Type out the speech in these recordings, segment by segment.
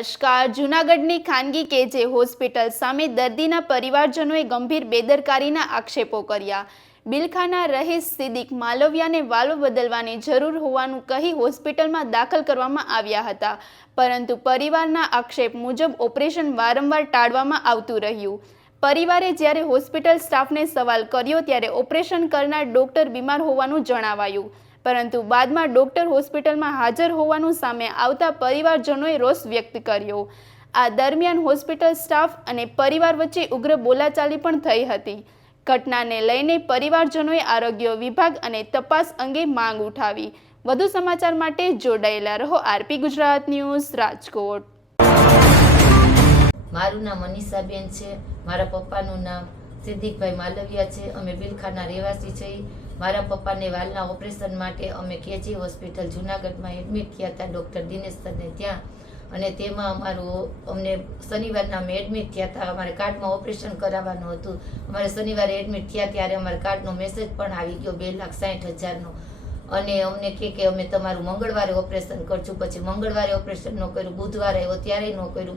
નમસ્કાર. જૂનાગઢની ખાનગી કેજે હોસ્પિટલ સામે દર્દીના પરિવારજનોએ ગંભીર બેદરકારીના આક્ષેપો કર્યા. બિલખાના રહીશ સિદ્દીક માલવિયાને વાલ્વ બદલવાની જરૂર હોવાનું કહી હોસ્પિટલમાં દાખલ કરવામાં આવ્યા હતા, પરંતુ પરિવારના આક્ષેપ મુજબ ઓપરેશન વારંવાર ટાળવામાં આવતું રહ્યું. પરિવારે જ્યારે હોસ્પિટલ સ્ટાફને સવાલ કર્યો ત્યારે ઓપરેશન કરનાર ડોક્ટર બીમાર હોવાનું જણાવાયું, પરંતુ બાદમાં ડોક્ટર હોસ્પિટલમાં હાજર હોવાનું સામે આવતા પરિવારજનોએ રોષ વ્યક્ત કર્યો. આ દરમિયાન હોસ્પિટલ સ્ટાફ અને પરિવાર વચ્ચે ઉગ્ર બોલાચાલી પણ થઈ હતી. ઘટનાને લઈને પરિવારજનોએ આરોગ્ય વિભાગ અને તપાસ અંગે માંગ ઉઠાવી. વધુ સમાચાર માટે જોડાયેલા રહો આરપી ગુજરાત ન્યૂઝ, રાજકોટ. મારું નામ મનીષાબેન છે. મારા પપ્પાનું નામ સિદ્દીકભાઈ માલવિયા છે. અમે બિલખાના રહેવાસી છીએ. મારા પપ્પાને વાલના ઓપરેશન માટે અમે કેજી હોસ્પિટલ જૂનાગઢમાં એડમિટ થયા હતા, ડૉક્ટર દિનેશ સરને ત્યાં. અને તેમાં અમને શનિવારના અમે એડમિટ થયા હતા. અમારે કાર્ડમાં ઓપરેશન કરાવવાનું હતું. અમારે શનિવારે એડમિટ થયા ત્યારે અમારા કાર્ડનો મેસેજ પણ આવી ગયો 2,60,000નો. અને અમને કે અમે તમારું મંગળવારે ઓપરેશન કરશું. પછી મંગળવારે ઓપરેશન ન કર્યું, બુધવારે આવ્યો ત્યારે ન કર્યું.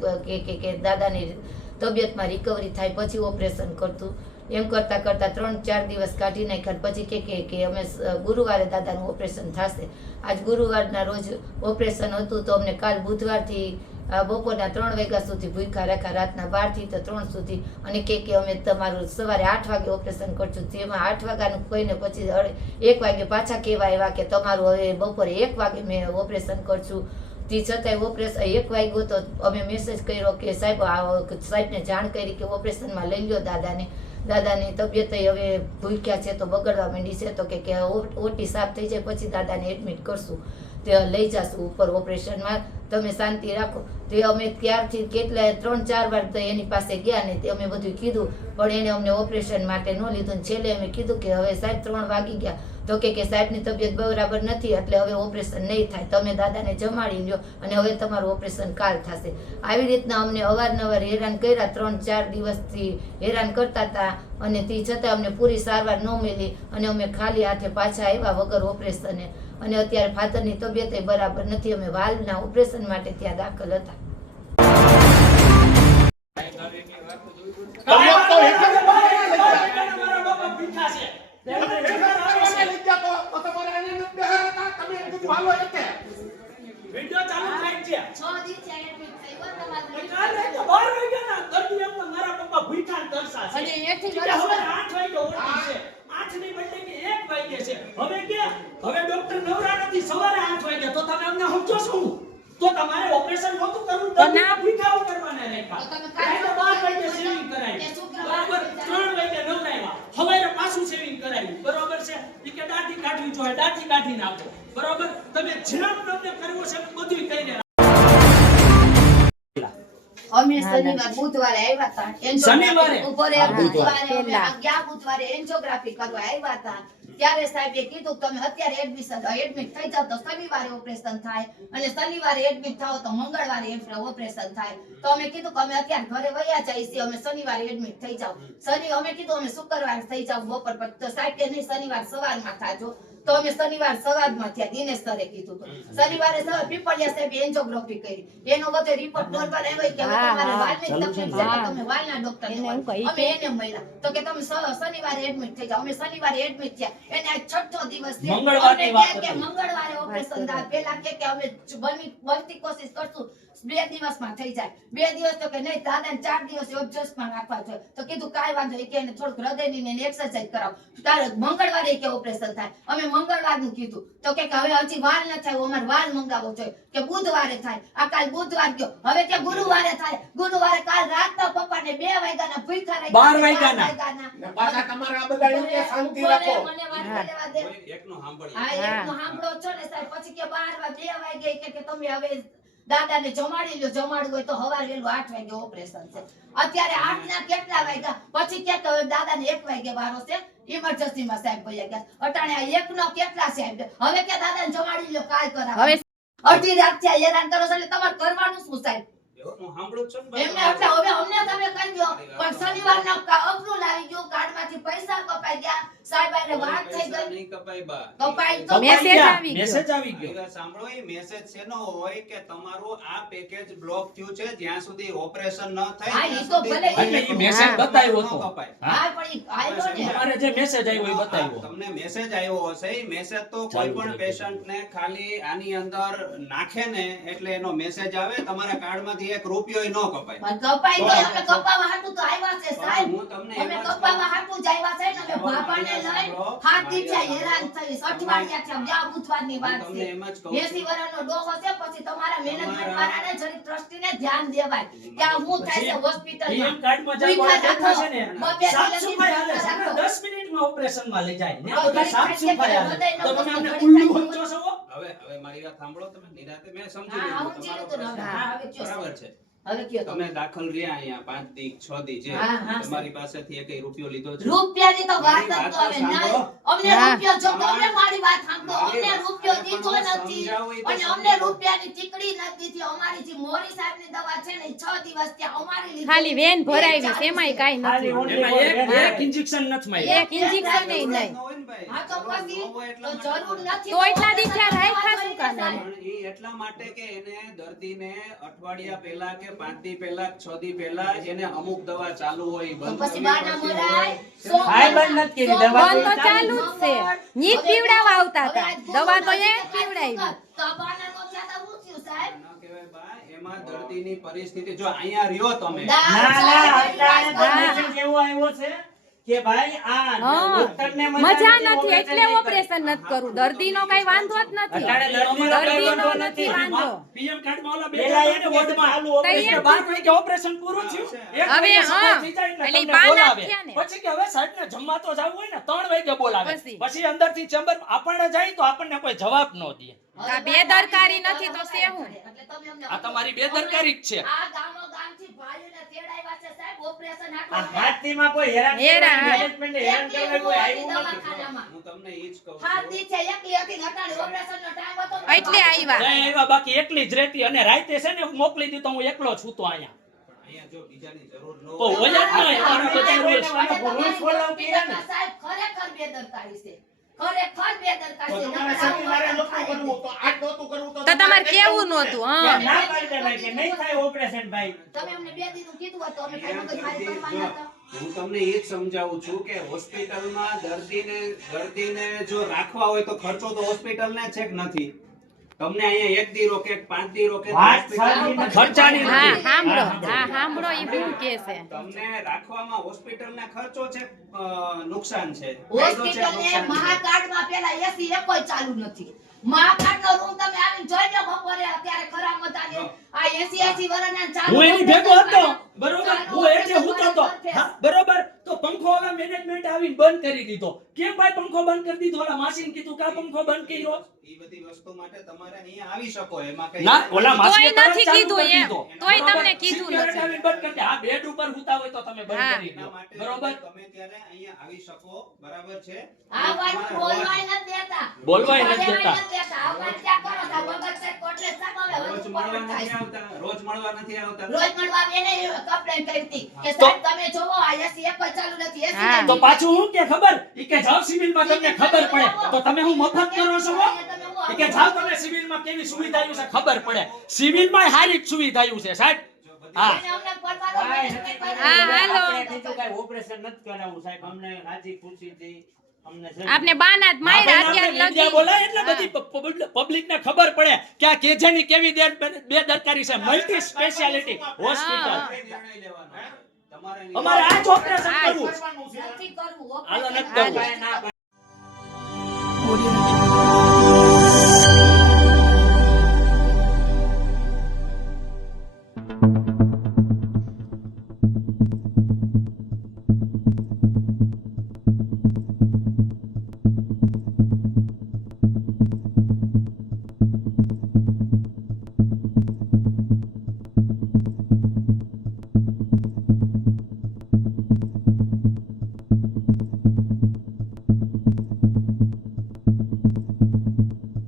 કે દાદાની તબિયતમાં રિકવરી થાય પછી ઓપરેશન કરતું. એમ કરતાં 3-4 દિવસ કાઢી નાખ્યા. પછી કે અમે ગુરુવારે દાદાનું ઓપરેશન થશે. આજ ગુરુવારના રોજ ઓપરેશન હતું તો અમને કાલ બુધવારથી બપોરના 3 વાગ્યા સુધી ભૂખ્યા રાખ્યા, રાતના 12થી તો 3 સુધી. અને કે અમે તમારું સવારે 8 વાગે ઓપરેશન કરશું. તેમાં 8 વાગ્યાનું કોઈને પછી 1 વાગે પાછા કહેવા આવ્યા કે તમારું હવે બપોરે 1 વાગે મેં ઓપરેશન કરશું. તે છતાંય ઓપરેશન 1 વાગ્યો તો અમે મેસેજ કર્યો કે સાહેબને જાણ કરી કે ઓપરેશનમાં લઈ લો દાદાની તબિયત હવે ભૂખ્યા છે તો બગડવા માંડી છે. તો કે ઓટી સાફ થઈ જાય પછી દાદાને એડમિટ કરશું, તે લઈ જશું ઉપર ઓપરેશનમાં, તમે શાંતિ રાખો. તે અમે ત્યારથી કેટલા 3-4 વાર તો એની પાસે ગયા ને તે અમે બધું કીધું, પણ એને અમને ઓપરેશન માટે ન લીધું. છેલ્લે અમે કીધું કે હવે સાહેબ 3 વાગી ગયા તો કે સાહેબની તબિયત બરાબર નથી એટલે હવે ઓપરેશન નહીં થાય, તમે દાદાને જમાડી લો અને હવે તમારું ઓપરેશન કાલ થશે. આવી રીતના અમને અવારનવાર હેરાન કર્યા. 3-4 દિવસથી હેરાન કરતા હતા અને તે છતાં અમને પૂરી સારવાર ન મળી અને અમે ખાલી હાથે પાછા આવ્યા વગર ઓપરેશને. અને અત્યારે ફાધરની તબિયત બરાબર નથી. અમે વાલ્વના ઓપરેશન માટે ત્યાં દાખલ હતા. વિડિયો ચાલુ થાય છે 6 દિવસ એડમિટ થઈ ગયો તમારું. કાલે 12 વાગ્યાના દર્દી એમ મારા પપ્પા ભૂખ્યા ને તરસા છે. અને એથી હવે 8 વાગે ઓટી છે. 8 ની બદલે કે 1 વાગે છે. હવે ડોક્ટર નવરા નથી, સવારે 8 વાગે તો તમે અમને સમજો શું? તો તમારે ઓપરેશન નહોતું કરવું તો ના ભૂખ્યા કરવાના રાખ્યા. કાલે 12 વાગે સેવિંગ કરાવી, બરાબર 3 વાગે નવરાવ્યા, હવે પાછું સેવિંગ કરાવ્યું, બરાબર છે. ઈ કે દાઢી કાઢવી જોઈએ, દાઢી કાઢી નાખો, બરાબર. તમે જેમ તમને કરવો છે બધું કહીને અમે શનિવાર બુધવારે આવ્યા હતા. શનિવારે બુધવારે એન્જિયોગ્રાફી કરવા આવ્યા હતા. ત્યારે સાહેબે કીધું તમે અત્યારે એડમિટ થઈ જાવ તો શનિવારે ઓપરેશન થાય, અને શનિવારે એડમિટ થાવ તો મંગળવારે ઓપરેશન થાય. તો અમે કીધું કે અમે અત્યારે ઘરે વયા જઈએ છીએ, અમે શનિવારે એડમિટ થઈ જાવ. અમે કીધું અમે શુક્રવારે થઈ જાવ બપોર પર. તો સાહેબ કે નહીં, શનિવાર સવારમાં થાજો. તો અમે શનિવાર સવારમાં થયા. દિનેશ સરે કીધું તો શનિવારે સવાર પીપળિયા સાહેબે એન્જિયોગ્રાફી કરી. એનો બધો રિપોર્ટ નોર્મલ આવ્યો કે તમારે વાલની તકલીફ છે તો તમે વાલના ડોક્ટરને અમે એને મળ્યા. તો કે તમે શનિવારે એડમિટ થઈ જાવ. અમે શનિવારે એડમિટ થયા. એને આ 6થો દિવસ છે. કે મંગળવારે ઓપરેશન થાય. પહેલા કે અમે બનતી કોશિશ કરશું 2 દિવસમાં થઈ જાય. 2 દિવસ તો કે નહીં, દાદાને 4 દિવસ ઓબ્ઝર્વમાં રાખવા જોઈએ. તો કીધું કાંઈ વાંધો નહીં, કે એને થોડુંક હૃદયની ને એક્સરસાઇઝ કરાવો. ત્યારે મંગળવારે કે ઓપરેશન થાય. અમે મંગળવારનું કીધું તો કે હવે હજી વાર ન થાય, અમારે વાર મંગાવવો જોઈએ કે બુધવારે થાય. આ કાલ બુધવાર ગયો, હવે કે ગુરુવારે થાય. ગુરુવારે કાલ રાતના પપ્પાને 2 વાગ્યાના ભૂખ્યા રહી 12 વાગ્યાના પાછા તમારા બધા એવું કે શાંતિ રાખો. મને વાત લેવા દે. એકનો સાંભળો છો ને સાહેબ. પછી કે 2 વાગે કે તમે હવે દાદાને જમાડી લો. જમાડવું હોય તો સવારે વહેલું 8 વાગે ઓપરેશન છે. અત્યારે 8 ના કેટલા વાગ્યા? પછી કે દાદાને 1 વાગે વારો છે. ઇમરજન્સીમાં સાહેબ ભૈયા ગયા. અટાણે આ 1 નો કેટલા સાહેબ? હવે કે દાદાને જમાડી લો, કાલ કરાવો. હવે અડધી રાત થયા હેરાન કરો છો એટલે તમારે કરવાનું શું સાહેબ? એમને એટલે હવે અમને તમે કહી દો. પણ શનિવારના અપલું લાવી ગયું, કાર્ડમાંથી પૈસા કપાઈ ગયા. સાહેબ આને વાત થઈ પૈસા ગઈ નહીં કપાય બા. કપાઈ તો મેસેજ ગયા. આવી ગયો. મેસેજ આવી ગયો હવે સાંભળો, એ મેસેજ શેનો હોય કે તમારું આ પેકેજ બ્લોક થયું છે, જ્યાં સુધી ઓપરેશન ન થાય હા, ત્યાં ઈ તો સુધી ભલે. કોઈ એટલે ઈ મેસેજ પણ બતાવ્યો ન હતો. કપાય. હા પણ ઈ આવ્યો ને તમારે જે મેસેજ આવ્યો એ બતાવ્યો તમને મેસેજ આવ્યો હશે, એ મેસેજ તો કોઈ પણ પેશન્ટને ખાલી આની અંદર નાખે ને એટલે એનો મેસેજ આવે, તમારા કાર્ડમાંથી 1 રૂપિયો ન કપાય. પણ કપાઈ તો અમે કપાવા હાટુ તો આવ્યા છે સાહેબ. હું તમને અમે એમ જ કપાવા કહું. હાટુ જ આવ્યા છે ને અમે બાપાને લઈ હાથ દીધા હેરાન થઈ અઠવાડિયા છે જ્યાં બુધવારની વાત હું છે. તમને એમ જ કહું છું. 80 વર્ષનો ડોહો છે પછી તમારા મેનેજમેન્ટ વાળાને જરીક ટ્રસ્ટીને ધ્યાન દેવાય કે આ હું થાય છે હોસ્પિટલમાં. ઈએમ કાર્ડમાં જે ઉભા બેઠા છે ને બબે સાફ દિવસની સફાઈ હાલે છે ને, રાખો. 10 મિનિટમાં ઓપરેશનમાં લઈ જાય ને હવે બધા ઘડી સાફ ખાઈ સફાઈ હાલે હૃદયનો તો તમે વસ્તુ અમને ઘડી ઉલ્લુ ખાઈ સમજો છો? હવે મારી વાત સાંભળો તમે નિરાંતે. મેં સમજી હા, લીધું હું સમજી તમારો લીધું ને. પ્રશ્ન. હા, હવે કયો બરાબર છે. હવે કયો તમે. તમે દાખલ રહ્યા અહીંયા 5 દી 6 દી જે હા, હા, તમારી પાસેથી એકય રૂપિયો લીધો છે? રૂપિયાની તો વાત જ મારી તો હવે નહીં. સાંભળો. અમને હા. રૂપિયો જો તો અમને મારી વાત સાંભળો. મારી અમને વાત રૂપિયો પણ દીધો હું નથી સમજાવું એ તો અને અમને સમજાવો. રૂપિયાની ટીકડી નથી દીધી. અમારી જે મોરી સાહેબની દવા છે ને એ 6 દિવસ ત્યાં અમારી લીધી. ખાલી વેન ભરાવી ચાલુ એમાંય છે. કાંઈ ખાલી નથી. only એક ઇન્જેક્શન નથી માર્યું. એક ઇન્જેક્શન ય જરૂર નહીં. ન હોય ને ભાઈ. હા તો જરૂર ન પછી હોય એટલા તો માટે જરૂર નથી. તો એટલા દી ત્યાં દવા રાખ્યા કરી શું કામ સાહેબ. એને? પણ ઈ એટલા માટે કે એને દર્દીને અઠવાડિયા પહેલા કે 5 દી પહેલા 6 દી પહેલા એને અમુક દવા ચાલુ હોય, તો બંધ પછી કરવી બાના પડતી મરાય. હોય. હાય બંધ નથી કરી, દવા બંધ તો ચાલુ જ છે. ઈ જ પીવડાવવા આવતા હતા. દવા તો એ જ પીવડાવી. તો આ બાના નો થયા તો હું થયું સાહેબ? ન કહેવાય બા, એમાં દર્દીની પરિસ્થિતિ જો અહીંયા રહ્યો તમે ના અત્યારે તો મેસેજ એવો આવ્યો છે કે ભાઈ આ હા. ડોક્ટરને મજા નથી ઓપરેશન એટલે નહીં કરે. ઓપરેશન નથી કરવું. દર્દીનો કઈ વાંધો જ નથી. અત્યારે દર્દીનો કઈ દર્દીનો વાંધો નથી નથી. વાંધો. પીએમ કાર્ડમાં ઓલા બે પેલા જણાને એક વોર્ડમાં ચાલુ ઓપરેશન. એટલે 12 વાગે ઓપરેશન પૂરું થયું. એક હવે વાગે સફાઈ હા. થઈ જાય એટલે એટલે ઈ તમને બાના બોલાવે. થયા ને. પછી કે હવે સાહેબને જમવા તો જાવું હોય ને 3 વાગે બોલાવે. પછી. પછી અંદરથી ચેમ્બર આપણને જાય તો આપણને કોઈ જવાબ ન દે. આ બેદરકારી નથી તો છે હું? એટલે તમે અમને આ તમારી બેદરકારી જ છે. આ ગામો ગામથી ભાઈઓને તેડાવ્યા છે સાહેબ ઓપરેશન આ હાટુ. હાથીમાં કોઈ હેરાન હેરાન. કરવાની management એ હેરાન કરવા કોઈ આવ્યું નથી. દવાખાનામાં. હું તમને ઈ જ કહું હાથ છું. દી છે એકલી હતી ને અટાણે ઓપરેશનનો ટાઈમ હતો ને એટલે આવ્યા. જય એવા બાકી એકલી જ રહેતી અને રાતે છે ને મોકલી દીધું તો હું એકલો છું તો અહીંયા. અહીંયા જો બીજાની જરૂર ન તો હોય જ નહીં. અમારા બધા rules. અને rules તમારી follow કર્યા ને. હોસ્પિટલમાં સાહેબ ખરેખર બેદરકારી છે. ખરેખર બેદરકારી તો છે. તમારે નકર શનિવારે આવું નહોતું થાય કરવું, તો આજ નહોતું કરવું, તો તમારે કેવું નહોતું. હા. ના પાડી દેવાય કે નહીં થાય ઓપરેશન ભાઈ. તમે અમને 2 દીનું કીધું હોત તો અમે કઈ અહીંયા મગજમારી દર્દી- કરવાના જો, હતા. હું તમને એ જ સમજાવું છું કે હોસ્પિટલમાં દર્દીને જો રાખવા હોય તો ખર્ચો તો હોસ્પિટલને છે કે નથી? તમને અહીંયા 1 દી રોકે 5 દી રોકે તો વાત હોસ્પિટલની સાચી. ખર્ચાની હા નથી. સાંભળો. હા સાંભળો ઈ શું કે છે. તમને રાખવામાં હોસ્પિટલના ખર્ચો છે, નુકસાન છે, ફાયદો છે, હોસ્પિટલ ને નુકસાન છે. મહાકાર્ડમાં પેલા એસી એકોય ચાલુ નથી. મહાકાર્ડનો રૂમ તમે આવીને જોઈ લો બપોરે અત્યારે ખરા મતાને આ 80 વર્ષના ચાલુ હું એની ભેગો હતો બરોબર. ચાલુ હું એટલે હું તો હતો. ઓપરેશન હા, બરોબર. તો પંખો ઓલા મેનેજમેન્ટ આવીને બંધ કરી દીધો. કેમ ભાઈ પંખો બંધ કરી દીધો? ઓલા માસીને કીધું કે આ પંખો બંધ કર્યો. ઈ બધી વસ્તુ માટે તમારે અહીંયા આવી શકો, એમાં કઈ ના, ઓલા માસીએ તોય તરત નથી ચાલુ કીધું કરી એમ. દીધો. તોય બરોબર. તમને કીધું Security નથી. આવીને બંધ કરી દે. આ બેડ ઉપર હુતા હોય તો તમે બંધ હા. કરી એના દો. માટે બરોબર. તમે ત્યારે અહીંયા આવી શકો, બરાબર છે? આ વાત બોલવાય નથી દેતા. બોલવાય નથી બોલવાય દેતા. નથી દેતા. આ વાત ક્યાં કરો છો? ભગત સાહેબ કોટલેસ સાહેબ હવે રોજ વધુ મળવા પોપટ થાય નથી છે. આવતા, રોજ મળવા નથી આવતા. રોજ મળવા એને કમ્પ્લેન કરી હતી કે તો- સાહેબ તમે જોવો આ એસી એક જ ચાલુ નથી એસી હા. તો પાછું હું કે ખબર ઈ કે જાવ સિવિલમાં તમને ખબર પડે તો તમે હું મફત કરો છો હો? ઈ કે જાવ તમે સિવિલમાં કેવી સુવિધાઓ છે ખબર પડે. સિવિલમાં સારી જ સુવિધાઓ છે સાહેબ. હા. એને અમને પરવાનો ભાઈ, management નથી પરવાનો. હા, હાલો. આપણે કીધું કાંઈ ઓપરેશન નથી કરાવવું સાહેબ, અમને રાજી ખુશીથી અમને છે. આપને બાના જ માર્યા આપણે અત્યારે મીડિયા લગી. બોલાય એટલે બધી પબ્લિક ને ખબર પડે કે આ કેજેની કેવી બેદરકારી છે. Multi speciality hospital. હા. નિર્ણય લેવાનો. તમારે અમારે આ જ ઓપરેશન હા. કરવું. કરવાનું છે. નથી કરવું હાલો, નથી ઓપરેશન કરવું. ના,